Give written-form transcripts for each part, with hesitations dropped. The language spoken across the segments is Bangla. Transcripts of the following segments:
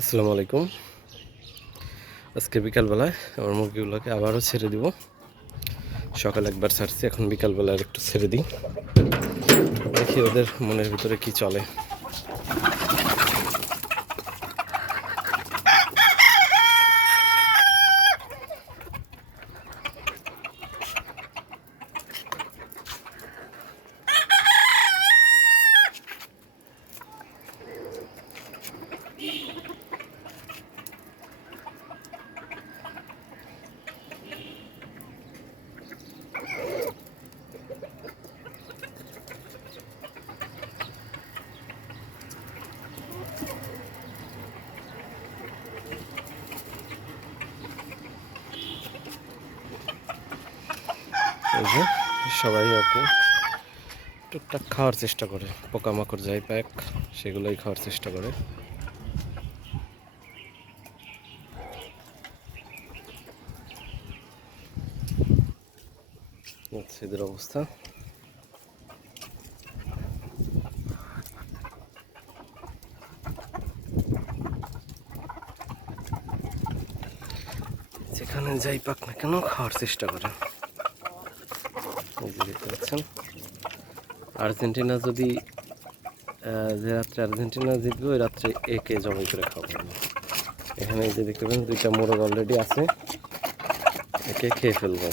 আসসালামু আলাইকুম। আজকে বিকালবেলায় আমার মুরগিগুলোকে আবারও ছেড়ে দিব। সকালে একবার ছাড়ছি, এখন বিকালবেলায় একটু ছেড়ে দিই, দেখি ওদের মনের ভিতরে কি চলে। এই যে সবাই আর কি টুকটাক খাওয়ার চেষ্টা করে, পোকামাকড় যাই পাক সেগুলোই খাওয়ার চেষ্টা করে। এদের অবস্থা। যেখানে যাই পাক না কেন খাওয়ার চেষ্টা করে। দেখতে পাচ্ছেন, আর্জেন্টিনা যদি যে রাত্রে আর্জেন্টিনা জিতবে ওই রাত্রে একে জবাই করে খাওয়া হবে। এখানে এই যে দেখতে পাচ্ছেন দুইটা মোরগ অলরেডি আছে, একে খেয়ে ফেলবো।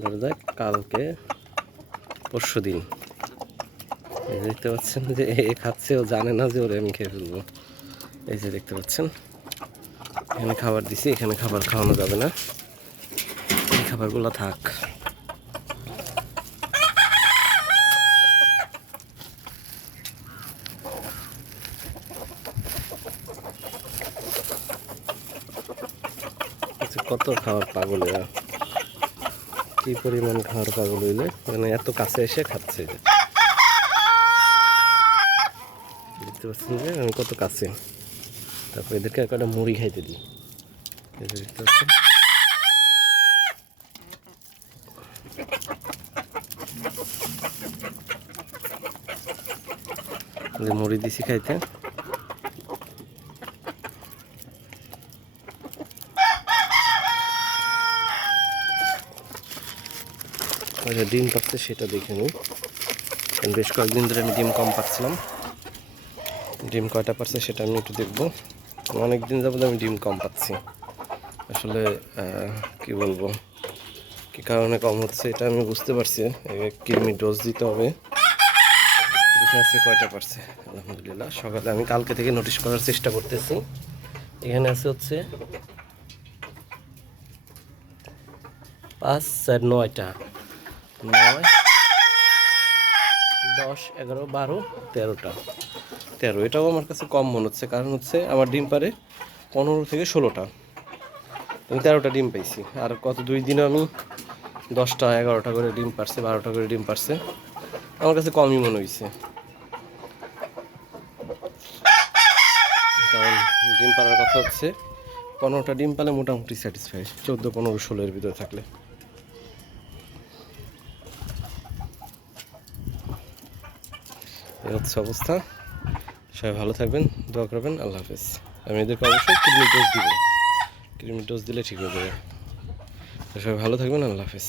ধরে যাক কালকে পরশু দিন। দেখতে পাচ্ছেন যে এ খাচ্ছে, ও জানে না যে ওরে আমি খেয়ে ফেলবো। এই যে দেখতে পাচ্ছেন এখানে খাবার দিছি, এখানে খাবার খাওয়ানো যাবে না, এই খাবারগুলো থাক। কত খাওয়ার পাগল এরা, কি পরিমাণ খাওয়ার পাগল হইলে মানে এত কাছে এসে খাচ্ছে। দেখতে পাচ্ছেন যে আমি কত কাছে, তারপর এদেরকে একটা মুড়ি খাইতে দিই। দেখতে পাচ্ছেন যে মুড়ি দিছি খাইতে। ডিম পাচ্ছে সেটা দেখে নিই, বেশ কয়েকদিন ধরে আমি ডিম কম পাচ্ছিলাম। ডিম কয়টা পাচ্ছে সেটা আমি একটু দেখবো। অনেক দিন যাবত আমি ডিম কম পাচ্ছি, আসলে কি বলবো কি কারণে কম হচ্ছে এটা আমি বুঝতে পারছি। কৃমি ডোজ দিতে হবে। দেখে আছে কয়টা পারছে, আলহামদুলিল্লাহ। সকালে আমি কালকে থেকে নোটিশ করার চেষ্টা করতেছি। এখানে আছে হচ্ছে 5, 4, 9টা, 9, 10, 11, 12, 13টা। 13, এটাও আমার কাছে কম মনে হচ্ছে, কারণ হচ্ছে আমার ডিম পারে 15 থেকে 16টা, আমি 13টা ডিম পাইছি। আর কত 2 দিনে আমি 10টা 11টা করে ডিম পারছে, 12টা করে ডিম পারছে, আমার কাছে কমই মনে হয়েছে। কারণ ডিম পাড়ার কথা হচ্ছে 15টা ডিম পালে মোটামুটি স্যাটিসফাই, 14, 15, 16-এর ভিতরে থাকলে। এই হচ্ছে অবস্থা। সবাই ভালো থাকবেন, দোয়া করবেন। আল্লাহ হাফেজ। আমি এদেরকে অবশ্যই কৃমির ডোজ দিব, কৃমির ডোজ দিলে ঠিক হয়ে যাবে। সবাই ভালো থাকবেন। আল্লাহ হাফেজ।